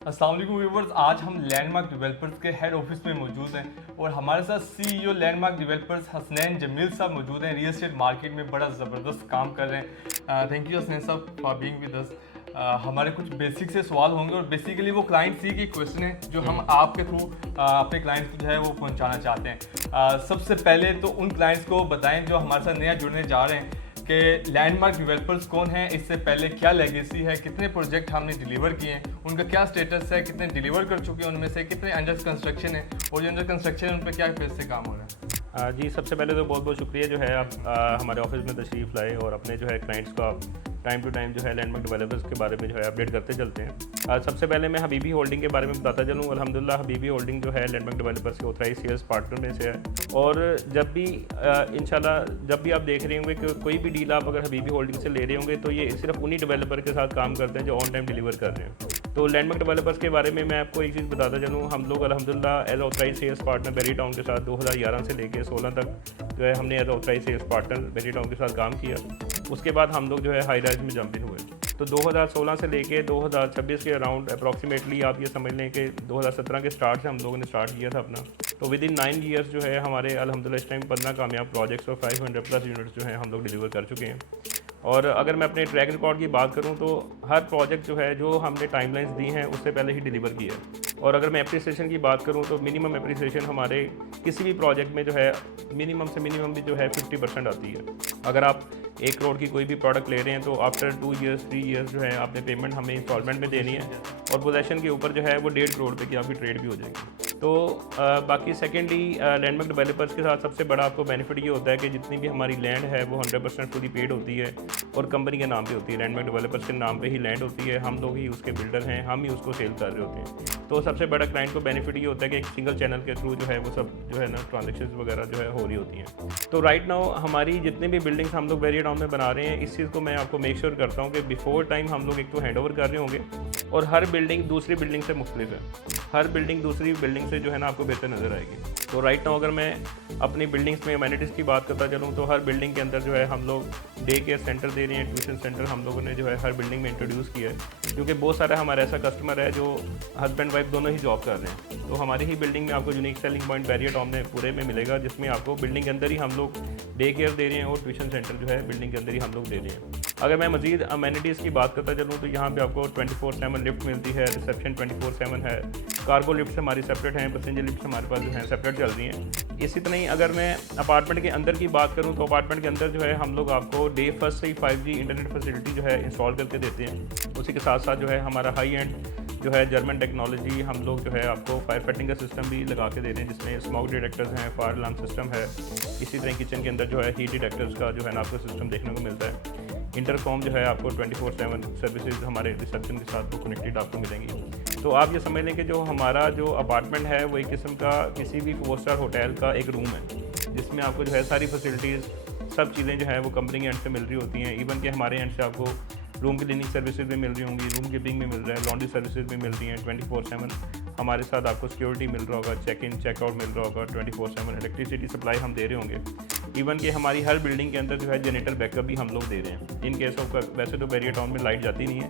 अस्सलाम वालेकुम व्यूवर्स, आज हम लैंडमार्क डेवलपर्स के हेड ऑफिस में मौजूद हैं और हमारे साथ CEO landmark developers Hasnain Jamil sahab मौजूद हैं। रियल एस्टेट मार्केट में बड़ा ज़बरदस्त काम कर रहे हैं। थैंक यू हसनैन साहब फॉर बीइंग विद अस। हमारे कुछ बेसिक से सवाल होंगे और बेसिकली वो क्लाइंट सी के क्वेश्चन हैं जो हम आपके थ्रू अपने क्लाइंट्स को जो है वो पहुँचाना चाहते हैं। सबसे पहले तो उन क्लाइंट्स को बताएँ जो हमारे साथ नया जुड़ने जा रहे हैं कि लैंडमार्क डेवलपर्स कौन है, इससे पहले क्या लेगेसी है, कितने प्रोजेक्ट हमने डिलीवर किए हैं, उनका क्या स्टेटस है, कितने डिलीवर कर चुके हैं, उनमें से कितने अंडर कंस्ट्रक्शन है और जो अंडर कंस्ट्रक्शन है उन पर क्या फेज से काम हो रहा है। जी, सबसे पहले तो बहुत बहुत शुक्रिया जो है आप हमारे ऑफिस में तशरीफ़ लाए और अपने जो है क्लाइंट्स को आप टाइम टू टाइम जो है लैंडमार्क डेवलपर्स के बारे में जो है अपडेट करते चलते हैं। सबसे पहले मैं हबीबी होल्डिंग के बारे में बताता चलूँ। अल्हम्दुलिल्लाह हबीबी होल्डिंग जो है लैंडमार्क डेवलपर्स के ऑथराइज सेल्स पार्टनर में से है और जब भी इंशाल्लाह जब भी आप देख रहे होंगे कि कोई भी डील आप अगर हबीबी होल्डिंग से ले रहे होंगे तो ये सिर्फ उन्हीं डेवलपर के साथ काम करते हैं जो ऑन टाइम डिलीवर कर रहे हैं। तो लैंडमार्क डेवलपर्स के बारे में मैं आपको एक चीज़ बताता चलूँ, हम लोग अल्हम्दुलिल्लाह as authorise sales partner Bahria town के साथ 2011 से लेकर 16 तक जो है हमने as authorise sales partner Bahria town के साथ काम किया। उसके बाद हम लोग जो है हाई राइज में जंप इन हुए। तो 2016 से लेके 2026 के अराउंड अप्रॉक्सीमेटली आप ये समझ लें कि 2017 के स्टार्ट से हम लोगों ने स्टार्ट किया था अपना। तो विद इन 9 ईयर्स जो है हमारे अल्हम्दुलिल्लाह इस टाइम 15 कामयाब प्रोजेक्ट्स और 500 प्लस यूनिट्स जो है हम लोग डिलीवर कर चुके हैं। और अगर मैं अपने ट्रैक रिकॉर्ड की बात करूं तो हर प्रोजेक्ट जो है जो हमने टाइमलाइंस दी हैं उससे पहले ही डिलीवर किया है। और अगर मैं एप्रिसिएशन की बात करूं तो मिनिमम एप्रिसिएशन हमारे किसी भी प्रोजेक्ट में जो है मिनिमम से मिनिमम भी जो है 50% आती है। अगर आप 1 करोड़ की कोई भी प्रोडक्ट ले रहे हैं तो आफ्टर 2 ईयर्स 3 ईयर्स जो है आपने पेमेंट हमें इंस्टॉलमेंट में देनी है और पोजेसन के ऊपर जो है वो 1.5 करोड़ पे की आपकी ट्रेड भी हो जाएगी। तो बाकी सेकेंडली लैंडमार्क डेवलपर्स के साथ सबसे बड़ा आपको बेनिफिट ये होता है कि जितनी भी हमारी लैंड है वो 100% फुली पेड होती है और कंपनी के नाम पे होती है। लैंडमार्क डेवलपर्स के नाम पे ही लैंड होती है, हम लोग ही उसके बिल्डर हैं, हम ही उसको सेल कर रहे होते हैं। तो सबसे बड़ा क्लाइंट को बेनिफिट ये होता है कि एक सिंगल चैनल के थ्रू जो है वो सब जो है ना ट्रांजेक्शन वगैरह जो है हो रही होती हैं। तो राइट नाउ हमारी जितनी भी बिल्डिंग्स हम लोग वेरी टाउन में बना रहे हैं इस चीज़ को मैं आपको मेक श्योर करता हूँ कि बिफोर टाइम हम लोग एक तो हैंड ओवर कर रहे होंगे और हर बिल्डिंग दूसरी बिल्डिंग से मुख्तलिफ है। हर बिल्डिंग दूसरी बिल्डिंग से जो है ना आपको बेहतर नज़र आएगी। तो राइट नाउ अगर मैं अपनी बिल्डिंग्स में अमेनिटीज़ की बात करता चलूँ तो हर बिल्डिंग के अंदर जो है हम लोग डे केयर सेंटर दे रहे हैं, ट्यूशन सेंटर हम लोगों ने जो है हर बिल्डिंग में इंट्रोड्यूस किया है क्योंकि बहुत सारा हमारा ऐसा कस्टमर है जो हस्बैंड वाइफ दोनों ही जॉब कर रहे हैं। तो हमारी ही बिल्डिंग में आपको unique selling point barrier town में पूरे में मिलेगा जिसमें आपको बिल्डिंग के अंदर ही हम लोग डे केयर दे रहे हैं और ट्यूशन सेंटर जो है बिल्डिंग के अंदर ही हम लोग दे रहे हैं। अगर मैं मज़ीद अमेनिटीज़ की बात करता चलूँ तो यहाँ पे आपको 24/7 लिफ्ट मिलती है, रिसेप्शन 24/7 है, कार्गो लिफ्ट हमारी सेपरेट हैं, पैसेंजर लिफ्ट हमारे पास जो हैं सेपरेट चल रही हैं। इसी तरह ही अगर मैं अपार्टमेंट के अंदर की बात करूँ तो अपार्टमेंट के अंदर जो है हम लोग आपको डे फर्स्ट से ही 5G इंटरनेट फैसिलिटी जो है इंस्टॉल करके देते हैं। उसी के साथ साथ जो है हमारा हाई एंड जो है जर्मन टेक्नोलॉजी हम लोग जो है आपको फायर फाइटिंग का सिस्टम भी लगा के दे रहे हैं जिसमें स्मोक डिटेक्टर्स हैं, फायर अलार्म सिस्टम है। इसी तरह किचन के अंदर जो है हीट डिटेक्टर्स का जो है ना आपको सिस्टम देखने को मिलता है। इंटरकॉम जो है आपको 24/7 सर्विसेज हमारे रिसेप्शन के साथ कनेक्टेड आपको मिलेंगी। तो आप ये समझ लें कि जो हमारा जो अपार्टमेंट है वो एक किस्म का किसी भी 4 स्टार होटल का एक रूम है जिसमें आपको जो है सारी फैसिलिटीज़ सब चीज़ें जो है वो कंपनी के एंड से मिल रही होती हैं। इवन कि हमारे एंड से आपको रूम क्लीनिंग सर्विसेज भी मिल रही होंगी, रूम कीपिंग में मिल रहा है, लॉन्ड्री सर्विसेज भी मिल रही हैं 24/7। हमारे साथ आपको सिक्योरिटी मिल रहा होगा, चेक इन चेकआउट मिल रहा होगा 24/7, इलेक्ट्रिसिटी सप्लाई हम दे रहे होंगे। इवन कि हमारी हर बिल्डिंग के अंदर जो है जनरेटर बैकअप भी हम लोग दे रहे हैं। इन केस ऑफ वैसे तो बैरियर टाउन में लाइट जाती नहीं है,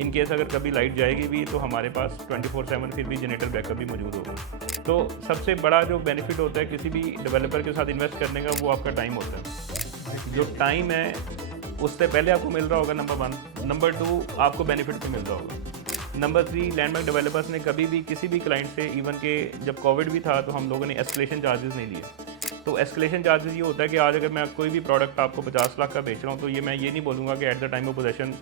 इन केस अगर कभी लाइट जाएगी भी तो हमारे पास 24/7 फिर भी जनरेटर बैकअप भी मौजूद होगा। तो सबसे बड़ा जो बेनिफिट होता है किसी भी डेवलपर के साथ इन्वेस्ट करने का वो आपका टाइम होता है। जो टाइम है उससे पहले आपको मिल रहा होगा नंबर 1, नंबर 2 आपको बेनिफिट भी मिल रहा होगा, नंबर 3 लैंडमार्क डेवलपर्स ने कभी भी किसी भी क्लाइंट से इवन के जब कोविड भी था तो हम लोगों ने एस्केलेशन चार्जेस नहीं लिए। तो एस्केलेशन चार्जेस ये होता है कि आज अगर मैं कोई भी प्रोडक्ट आपको 50 लाख का बेच रहा हूँ तो ये मैं ये नहीं बोलूँगा कि at the time of possession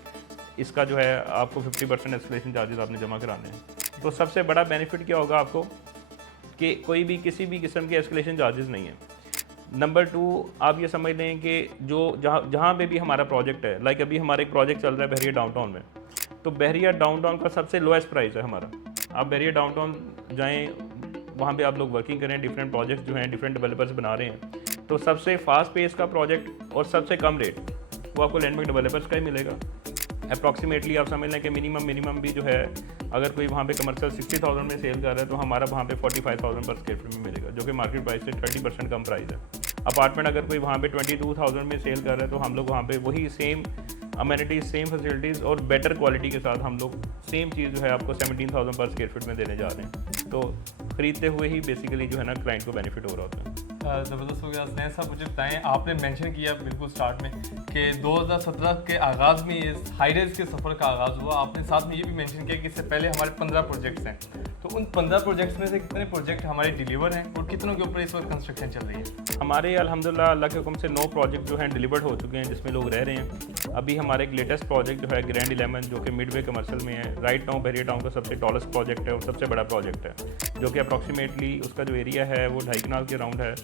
इसका जो है आपको 50% एस्केलेशन चार्जेस आपने जमा कराने हैं। तो सबसे बड़ा बेनिफिट क्या होगा आपको कि कोई भी किसी भी किस्म के एस्केलेशन चार्जेस नहीं है। नंबर 2 आप ये समझ लें कि जो जहाँ पे भी हमारा प्रोजेक्ट है, लाइक अभी हमारा एक प्रोजेक्ट चल रहा है बहरिया डाउनटाउन में, तो बहरिया डाउनटाउन का सबसे लोएस्ट प्राइस है हमारा। आप बहरिया डाउनटाउन जाएं, वहाँ पे आप लोग वर्किंग करें, डिफरेंट प्रोजेक्ट्स जो हैं डिफरेंट डेवलपर्स बना रहे हैं, तो सबसे फास्ट पेस का प्रोजेक्ट और सबसे कम रेट वो आपको लैंडमार्क डेवलपर्स का ही मिलेगा। अप्रॉक्सीमेटली आप समझ लें कि मिनिमम भी जो है अगर कोई वहाँ पे कमर्शियल 60,000 में सेल कर रहा है तो हमारा वहाँ पे 45,000 पर स्क्वायर फीट में मिलेगा जो कि मार्केट प्राइस से 30% कम प्राइस है। अपार्टमेंट अगर कोई वहाँ पे 22,000 में सेल कर रहा है तो हम लोग वहाँ पे वही सेम अमेनिटीज, सेम फैसिलिटीज़ और बेटर क्वालिटी के साथ हम लोग सेम चीज़ जो है आपको 17,000 पर स्क्वायर फीट में देने जा रहे हैं। तो ख़रीदते हुए ही बेसिकली जो है ना क्लाइंट को बेनिफिट हो रहा होता है। ज़बरदस्त हो गया। हसनैन साहब मुझे बताएं, आपने मेंशन किया बिल्कुल स्टार्ट में कि 2017 के आगाज़ में ये हाई रेज के सफ़र का आगाज़ हुआ। आपने साथ में ये भी मेंशन किया कि इससे पहले हमारे 15 प्रोजेक्ट्स हैं, तो उन 15 प्रोजेक्ट्स में से कितने प्रोजेक्ट हमारे डिलीवर हैं और कितनों के ऊपर इस वक्त कंस्ट्रक्शन चल रही है? हमारे अल्हम्दुलिल्लाह अल्लाह के हुक्म से 9 प्रोजेक्ट जो हैं डिलीवर्ड हो चुके हैं, जिसमें लोग रह रहे हैं। अभी हमारे एक लेटेस्ट प्रोजेक्ट जो है ग्रैंड 11 जो कि मिडवे कमर्शियल में है, राइट नाउ बहरिया टाउन का सबसे टॉलेस्ट प्रोजेक्ट है और सबसे बड़ा प्रोजेक्ट है, जो कि अप्रॉक्सीमेटली उसका जो एरिया है वो 2.5 कनाल के अराउंड है।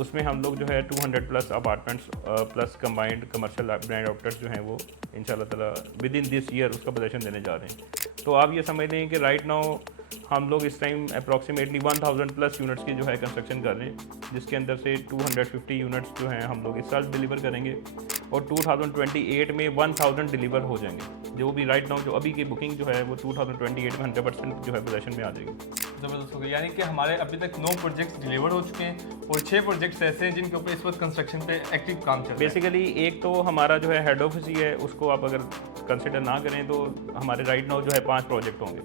उसमें हम लोग जो है 200 plus apartments plus combined commercial brand outlets जो हैं वो इंशाल्लाह ताला विद इन दिस ईयर उसका पोजीशन देने जा रहे हैं। तो आप ये समझ लें कि राइट नाउ हम लोग इस टाइम अप्रॉक्सीमेटली 1000 प्लस यूनिट्स की जो है कंस्ट्रक्शन कर रहे हैं, जिसके अंदर से 250 यूनिट्स जो हैं हम लोग इस साल डिलीवर करेंगे और 2028 में 1000 डिलीवर हो जाएंगे। जो भी राइट नाउ जो अभी की बुकिंग जो है वो 2028 में 100% जो है पोजीशन में आ जाएगी। ज़बरदस्त हो गया। यानी कि हमारे अभी तक 9 प्रोजेक्ट्स डिलीवर हो चुके हैं और 6 प्रोजेक्ट्स ऐसे हैं जिनके ऊपर इस वक्त कंस्ट्रक्शन पे एक्टिव काम चल रहा है। बेसिकली एक तो हमारा जो है हेड ऑफिस ही है, उसको आप अगर कंसिडर ना करें तो हमारे राइट नाउ जो है 5 प्रोजेक्ट होंगे,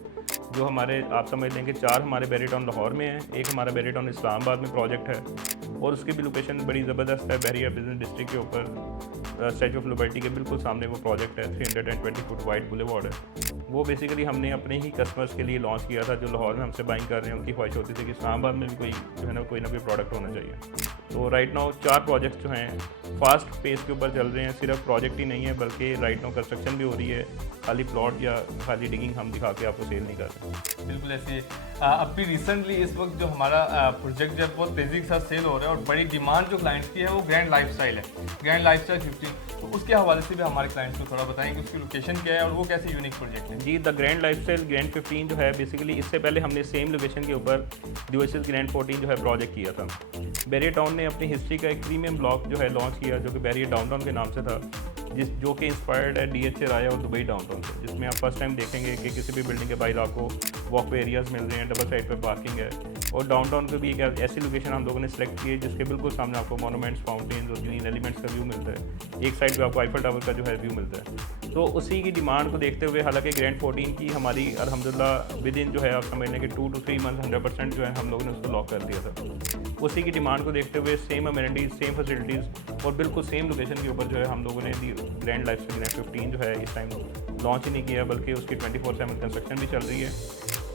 जो हमारे आप समझ लें कि 4 हमारे बहरिया टाउन लाहौर में है, एक हमारा बहरिया टाउन इस्लामाबाद में प्रोजेक्ट है और उसकी भी लोकेशन बड़ी ज़बरदस्त है। बहरिया बिजनेस डिस्ट्रिक्ट के ऊपर स्टैचू ऑफ लिबर्टी के बिल्कुल सामने वो प्रोजेक्ट है, 320 फुट वाइड बुलेवार्ड है। वो बेसिकली हमने अपने ही कस्टमर्स के लिए लॉन्च किया था, जो लाहौर में हमसे बाइंग कर रहे हैं। उनकी ख्वाहिश होती थी कि इस्लामाबाद में भी कोई जो है ना कोई प्रोडक्ट होना चाहिए। तो राइट नाउ 4 प्रोजेक्ट जो हैं फास्ट पेस के ऊपर चल रहे हैं। सिर्फ प्रोजेक्ट ही नहीं है बल्कि राइट नाउ कंस्ट्रक्शन भी हो रही है। खाली प्लॉट या खाली डिगिंग हम दिखा के आपको सेल नहीं कर रहे। बिल्कुल ऐसे अब भी रिसेंटली इस वक्त जो हमारा प्रोजेक्ट जो है बहुत तेज़ी के साथ सेल हो रहा है और बड़ी डिमांड जो क्लाइंट्स की है वो ग्रैंड लाइफस्टाइल है, ग्रैंड लाइफस्टाइल 15। तो उसके हवाले से भी हमारे क्लाइंट्स को थोड़ा बताएंगे उसकी लोकेशन क्या है और वो कैसे यूनिक प्रोजेक्ट है। जी, द ग्रैंड लाइफस्टाइल ग्रैंड 15 जो है बेसिकली इससे पहले हमने सेम लोकेशन के ऊपर ड्यूएसिस ग्रैंड 14 जो है प्रोजेक्ट किया था। बहरिया टाउन ने अपनी हिस्ट्री का एक प्रीमियम ब्लॉक जो है लॉन्च किया, जो कि बहरिया डाउनटाउन के नाम से था, जो कि इंस्पायर्ड है DHA राया और दुबई डाउनटाउन से, जिसमें आप फर्स्ट टाइम देखेंगे कि किसी भी बिल्डिंग के बाहर आपको वॉकवे एरियाज़ मिल रहे हैं, डबल साइड पर पार्किंग है। और डाउनटाउन पे भी एक ऐसी लोकेशन हम लोगों ने सेलेक्ट की है जिसके बिल्कुल सामने आपको मोनूमेंट्स, फाउंटेन्स और ग्रीन एलिमेंट्स का व्यू मिलता है। एक साइड पे आपको आईफल टावर का जो है व्यू मिलता है। तो उसी की डिमांड को देखते हुए हालांकि ग्रैंड 14 की हमारी अल्हम्दुलिल्लाह विद इन जो है आप समझ लें कि 2 to 3 मंथ 100% जो है हम लोगों ने उसको लॉक कर दिया था। उसी की डिमांड को देखते हुए सेम अमेनिटीज़, सेम फैसिलिटीज़ और बिल्कुल सेम लोकेशन के ऊपर जो है हम लोगों ने ग्रैंड लाइफस्टाइल ग्रैंड 15 जो है इस टाइम लॉन्च ही नहीं किया, बल्कि उसकी 24/7 कंस्ट्रक्शन भी चल रही है।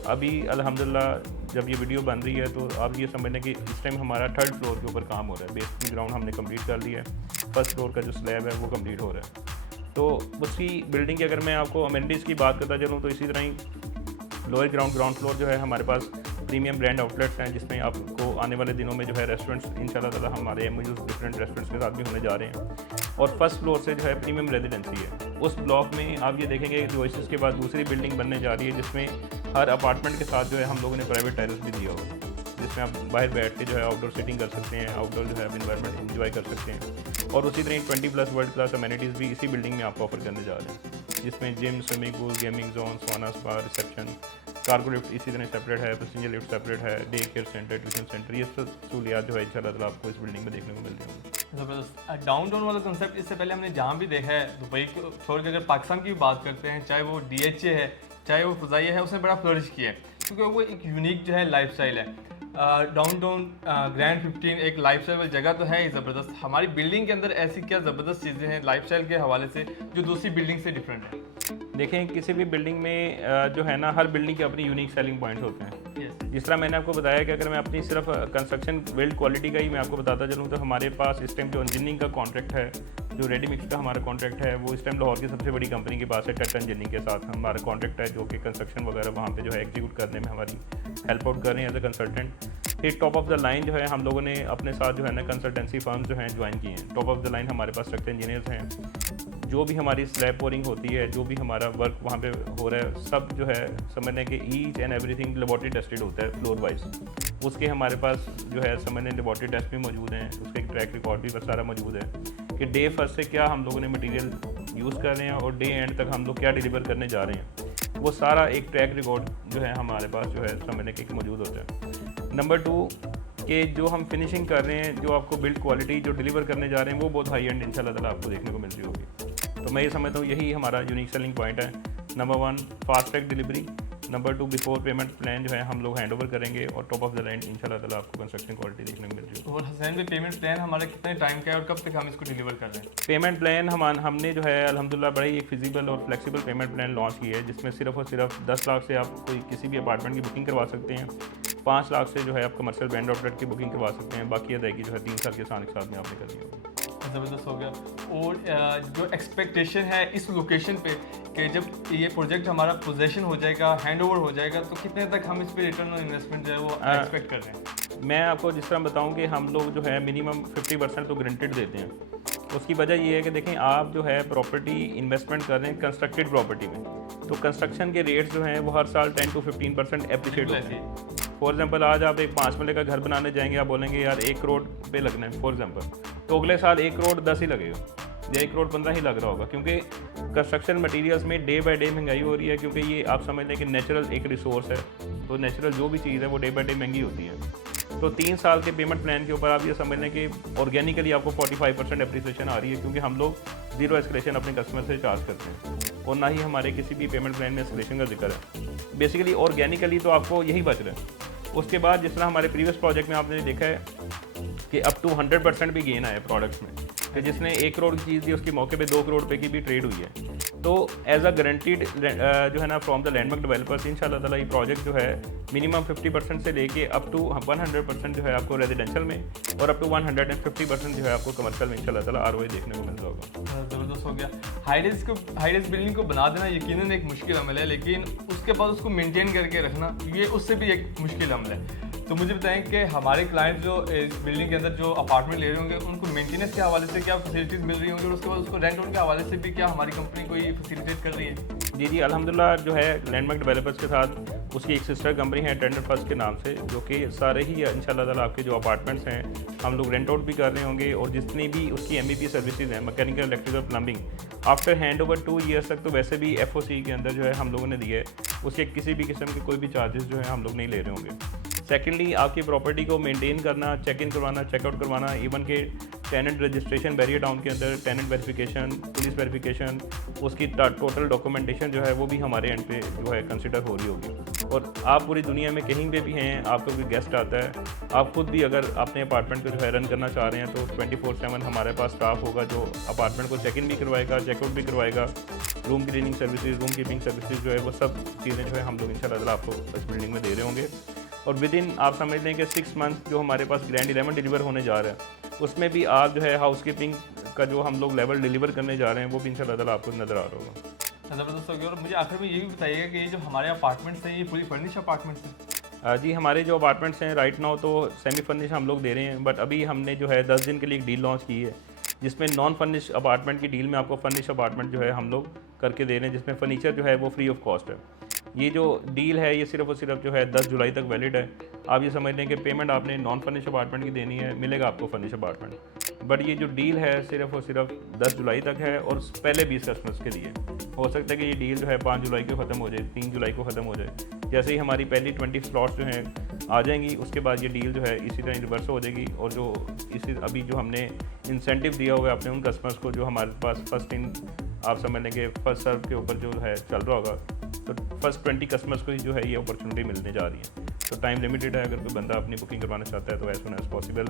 अभी अल्हम्दुलिल्लाह जब ये वीडियो बन रही है तो आप ये समझ लें कि इस टाइम हमारा 3rd फ्लोर के ऊपर काम हो रहा है। बेसमेंट ग्राउंड हमने कंप्लीट कर लिया है, 1st फ्लोर का जो स्लैब है वो कंप्लीट हो रहा है। तो उसी बिल्डिंग की अगर मैं आपको अमेनिटीज़ की बात करता चलूँ तो इसी तरह ही लोअर ग्राउंड फ्लोर जो है हमारे पास प्रीमियम ब्रांड आउटलेट्स हैं, जिसमें आपको आने वाले दिनों में जो है रेस्टोरेंट्स इंशाल्लाह ताला हमारे MOUs डिफरेंट रेस्टोरेंट्स के साथ भी होने जा रहे हैं। और 1st फ्लोर से जो है प्रीमियम रेजिडेंसी है। उस ब्लॉक में आप ये देखेंगे ओएसिस के बाद दूसरी बिल्डिंग बनने जा रही है, जिसमें हर अपार्टमेंट के साथ जो है हम लोगों ने प्राइवेट टेरेस भी दिया होगा, जिसमें आप बाहर बैठ के जो है आउटडोर सीटिंग कर सकते हैं, आउटडोर जो है एनवायरनमेंट एंजॉय कर सकते हैं। और उसी तरह 20 प्लस वर्ल्ड क्लास अमेनिटीज़ भी इसी बिल्डिंग में आपको ऑफर करने जा रहे हैं, जिसमें gym, swimming pool, gaming zone, सोना, स्पा, रिसेप्शन, कार्गो लिफ्ट इसी तरह सेपरेट है, पैसेंजर लिफ्ट सेपरेट है, day care centre, tuition centre, ये सब सहूलियात जो है इंशाल्लाह ताला आपको इस बिल्डिंग में देखने को मिल रही होंगी। ज़बरदस्त। डाउनटाउन वाला कंसेप्ट इससे पहले हमने जहाँ भी देखा है, दुबई को छोड़ के अगर पाकिस्तान की भी बात करते हैं, चाहे वो DHA है, चाहे वो फजाइया है, उसने बड़ा फ्लरिश किया है क्योंकि वो एक यूनिक जो है लाइफस्टाइल है। डाउनटाउन ग्रैंड 15 एक लाइफस्टाइल वाली जगह तो है ही ज़बरदस्त। हमारी बिल्डिंग के अंदर ऐसी क्या ज़बरदस्त चीज़ें हैं लाइफस्टाइल के हवाले से जो दूसरी बिल्डिंग से डिफरेंट है? देखें, किसी भी बिल्डिंग में जो है ना हर बिल्डिंग के अपनी यूनिक सेलिंग पॉइंट्स होते हैं। जिस तरह मैंने आपको बताया कि अगर मैं अपनी सिर्फ कंस्ट्रक्शन बिल्ड क्वालिटी का ही मैं आपको बताता चलूँ तो हमारे पास इस टाइम जो इंजीनियरिंग का कॉन्ट्रैक्ट है, जो रेडी मिक्स का हमारा कॉन्ट्रैक्ट है, वो इस टाइम लाहौर की सबसे बड़ी कंपनी के पास है। टट्टा इंजीनियरिंग के साथ हमारा कॉन्ट्रैक्ट है, जो कि कंस्ट्रक्शन वगैरह वहाँ पे जो है एग्जीक्यूट करने में हमारी हेल्प आउट कर रहे हैं एज ए कंसल्टेंट। फिर टॉप ऑफ द लाइन जो है हम लोगों ने अपने साथ जो है ना कंसल्टेंसी फर्म्स जो हैं ज्वाइन किए हैं। टॉप ऑफ द लाइन हमारे पास स्ट्रक्चर इंजीनियर्स हैं। जो भी हमारी स्लैब पोरिंग होती है, जो भी हमारा वर्क वहाँ पे हो रहा है, सब जो है समझने के each and everything laboratory tested होता है फ्लोर वाइज। उसके हमारे पास जो है समझने लेबॉर्ट्री टेस्ट भी मौजूद हैं, उसका एक ट्रैक रिकॉर्ड भी सारा मौजूद है कि डे फर्स्ट से क्या हम लोगों ने मटीरियल यूज़ कर रहे हैं और डे एंड तक हम लोग क्या डिलीवर करने जा रहे हैं। वो सारा एक ट्रैक रिकॉर्ड जो है हमारे पास जो है समझने के मौजूद होता है। नंबर 2 कि जो हम फिनिशिंग कर रहे हैं, जो आपको बिल्ड क्वालिटी जो डिलीवर करने जा रहे हैं, वो बहुत हाई एंड इंशाल्लाह ताला आपको देखने को मिल रही होगी। तो मैं ये समझता हूँ यही हमारा यूनिक सेलिंग पॉइंट है। Number 1 fast track delivery, number 2 before payment plan जो है हम लोग हैंड ओवर करेंगे और टॉप ऑफ द लाइन इंशाल्लाह ताला आपको कंस्ट्रक्शन क्वालिटी देखने को मिल रही है। और हसनैन भाई पेमेंट प्लान हमारा कितने टाइम का है और कब तक हम इसको डिलीवर कर रहे हैं? पेमेंट प्लान हमने जो है अल्हम्दुलिल्लाह बड़ा ही एक फिजिबल और फ्लेक्सिबल पेमेंट प्लान लॉन्च की है, जिसमें सिर्फ और सिर्फ 10 लाख से आप कोई किसी भी अपार्टमेंट की बुकिंग करवा सकते हैं। 5 लाख से जो है आप कमर्शियल बैंड आउटलेट की बुकिंग करवा सकते हैं। बाकी अदायगी जो है 3 साल के साथ में आपने करनी होगी। ज़बरदस्त हो गया। और जो एक्सपेक्टेशन है इस लोकेशन पे कि जब ये प्रोजेक्ट हमारा पोजेशन हो जाएगा, हैंड ओवर हो जाएगा, तो कितने तक हम इस पे रिटर्न ऑन इन्वेस्टमेंट जो है वो एक्सपेक्ट कर रहे हैं? मैं आपको जिस तरह बताऊं कि हम लोग जो है मिनिमम 50% तो गारंटेड देते हैं। उसकी वजह ये है कि देखें आप जो है प्रॉपर्टी इन्वेस्टमेंट कर रहे हैं कंस्ट्रक्टेड प्रॉपर्टी में, तो कंस्ट्रक्शन के रेट्स जो हैं वो हर साल 10 to 15% एप्रिशिएट होते हैं। फॉर एग्जांपल आज आप एक 5 मरले का घर बनाने जाएंगे, आप बोलेंगे यार 1 करोड़ पे लगना है फॉर एग्जांपल, तो अगले साल 1 करोड़ 10 ही लगेगा या 1 करोड़ 15 ही लग रहा होगा, क्योंकि कंस्ट्रक्शन मटेरियल्स में डे बाय डे महंगाई हो रही है। क्योंकि ये आप समझ लें कि नेचुरल एक रिसोर्स है, तो नेचुरल जो भी चीज़ है वो डे बाय डे महंगी होती है। तो 3 साल के पेमेंट प्लान के ऊपर आप ये समझ लें कि ऑर्गेनिकली आपको 45% एप्रिसिएशन आ रही है, क्योंकि हम लोग जीरो एस्केलेशन अपने कस्टमर से चार्ज करते हैं और ना ही हमारे किसी भी पेमेंट प्लान में एस्केलेशन का जिक्र है। बेसिकली ऑर्गेनिकली तो आपको यही बच रहा है। उसके बाद जिस तरह हमारे प्रीवियस प्रोजेक्ट में आपने देखा है कि अप टू 100% भी गेन आया प्रोडक्ट्स में, कि जिसने 1 करोड़ की चीज़ दी उसकी मौके पे 2 करोड़ रुपए की भी ट्रेड हुई है। तो एज अ गारंटीड जो है ना फ्रॉम द लैंडमार्क डेवलपर्स इंशाल्लाह ताला ये प्रोजेक्ट जो है मिनिमम 50% से लेके अप टू 100% जो है आपको रेजिडेंशियल में और अप टू 150% जो है आपको कमर्शियल में इंशाल्लाह ताला आरओआई देखने को मिल जाएगा। ज़बरदस्त हो गया। हाई राइज बिल्डिंग को बना देना यकीनन एक मुश्किल अमल है, लेकिन उसके बाद उसको मेंटेन करके रखना ये उससे भी एक मुश्किल अमल है। तो मुझे बताएं कि हमारे क्लाइंट जो इस बिल्डिंग के अंदर जो अपार्टमेंट ले रहे होंगे उनको मेंटेनेंस के हवाले से क्या फैसिलिटीज़ मिल रही होंगी और उसके बाद उसको रेंट के हवाले से भी क्या हमारी कंपनी कोई फैसिलिटेट कर रही है? जी अल्हम्दुलिल्लाह जो है लैंडमार्क डेवलपर्स के साथ उसकी एक सिस्टर कंपनी है टेंडर फर्स्ट के नाम से, जो कि सारे ही इंशाल्लाह ताला आपके जो अपार्टमेंट्स हैं हम लोग रेंट आउट भी कर रहे होंगे, और जितनी भी उसकी MEP सर्विसेज हैं mechanical electrical plumbing after hand over 2 years तक तो वैसे भी FOC के अंदर जो है हम लोगों ने दिए है, उसके किसी भी किस्म के कोई भी चार्जेस जो है हम लोग नहीं ले रहे होंगे। सेकेंडली आपकी प्रॉपर्टी को मेंटेन करना, चेक इन करवाना, चेकआउट करवाना, इवन के टेनेंट रजिस्ट्रेशन बैरियर टाउन के अंदर टेनेंट वेरिफिकेशन, पुलिस वेरिफिकेशन, उसकी टोटल डॉक्यूमेंटेशन जो है वो भी हमारे एंड पे जो है कंसिडर हो रही होगी। और आप पूरी दुनिया में कहीं पे भी हैं, आपका कोई गेस्ट आता है, आप खुद भी अगर अपने अपार्टमेंट को जो है रन करना चाह रहे हैं तो 24/7 हमारे पास स्टाफ होगा जो अपार्टमेंट को चेक इन भी करवाएगा, चेकआउट भी करवाएगा, room cleaning services, room keeping services जो है वो सब चीज़ें जो है हम लोग इंशाल्लाह ताला आपको इस बिल्डिंग में दे रहे होंगे। और विद इन आप समझ लें कि 6 मंथ जो हमारे पास ग्रैंड 11 डिलीवर होने जा रहा है, उसमें भी आप जो है हाउसकीपिंग का जो हम लोग लेवल डिलीवर करने जा रहे हैं वो भी इंशाल्लाह ताला आपको नज़र आ रहा होगा। ज़बरदस्त हो गया। और मुझे आखिर में ये भी बताइएगा कि ये जो हमारे अपार्टमेंट्स हैं ये पूरी फर्निश अपार्टमेंट्स हैं? जी हमारे जो अपार्टमेंट्स हैं राइट नाउ तो सेमी फर्निश हम लोग दे रहे हैं, बट अभी हमने जो है 10 दिन के लिए एक डील लॉन्च की है जिसमें नॉन फर्निश अपार्टमेंट की डील में आपको फर्निश अपार्टमेंट जो है हम लोग करके दे रहे हैं, जिसमें फर्नीचर जो है वो फ्री ऑफ कॉस्ट है। ये जो डील है ये सिर्फ और सिर्फ जो है 10 जुलाई तक वैलिड है। आप ये समझ लें कि पेमेंट आपने नॉन फर्निश अपार्टमेंट की देनी है, मिलेगा आपको फर्निश अपार्टमेंट, बट ये जो डील है सिर्फ और सिर्फ 10 जुलाई तक है और पहले 20 कस्टमर्स के लिए। हो सकता है कि ये डील जो है 5 जुलाई को ख़त्म हो जाए, 3 जुलाई को ख़त्म हो जाए। जैसे ही हमारी पहली 20 स्लॉट्स जो हैं आ जाएंगी उसके बाद ये डील जो है इसी तरह रिवर्स हो जाएगी। और जो इसी अभी जो हमने इंसेंटिव दिया हुआ है अपने उन कस्टमर्स को जो हमारे पास फर्स्ट इन आप समझ लेंगे फर्स्ट सर्व के ऊपर जो है चल रहा होगा, तो फर्स्ट 20 कस्टमर्स को ही जो है ये अपॉर्चुनिटी मिलने जा रही है। तो टाइम लिमिटेड है, अगर कोई बंदा अपनी बुकिंग करवाना चाहता है तो एज सुन एज पॉसिबल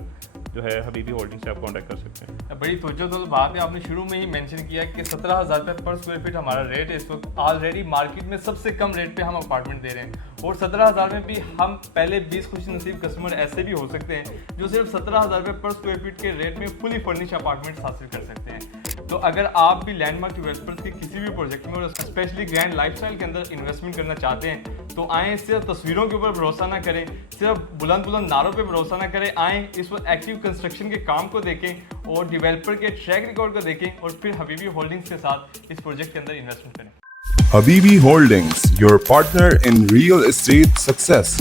जो है हबीबी होल्डिंग से आप कॉन्टैक्ट कर सकते हैं। बड़ी तवज्जो तो बात है, आपने शुरू में ही मेंशन किया कि 17,000 रुपये पर स्क्वायर फीट हमारा रेट है इस वक्त। ऑलरेडी मार्केट में सबसे कम रेट पे हम अपार्टमेंट दे रहे हैं और 17,000 में भी हम पहले 20 खुश नसीब कस्टमर ऐसे भी हो सकते हैं जो सिर्फ 17,000 रुपये पर स्क्वायर फीट के रेट में फुली फर्निश अपार्टमेंट हासिल कर सकते हैं। तो अगर आप भी लैंडमार्क डेवलपर्स के किसी भी प्रोजेक्ट में और स्पेशली ग्रैंड लाइफस्टाइल के अंदर इन्वेस्टमेंट करना चाहते हैं तो आएँ, सिर्फ तस्वीरों के ऊपर भरोसा ना करें, सिर्फ बुलंद नारों पे भरोसा ना करें, आएँ इस वक्त एक्टिव कंस्ट्रक्शन के काम को देखें और डेवलपर के ट्रैक रिकॉर्ड को देखें और फिर हबीबी होल्डिंग्स के साथ इस प्रोजेक्ट के अंदर इन्वेस्टमेंट करें। Habibi Holdings, your partner in real estate success.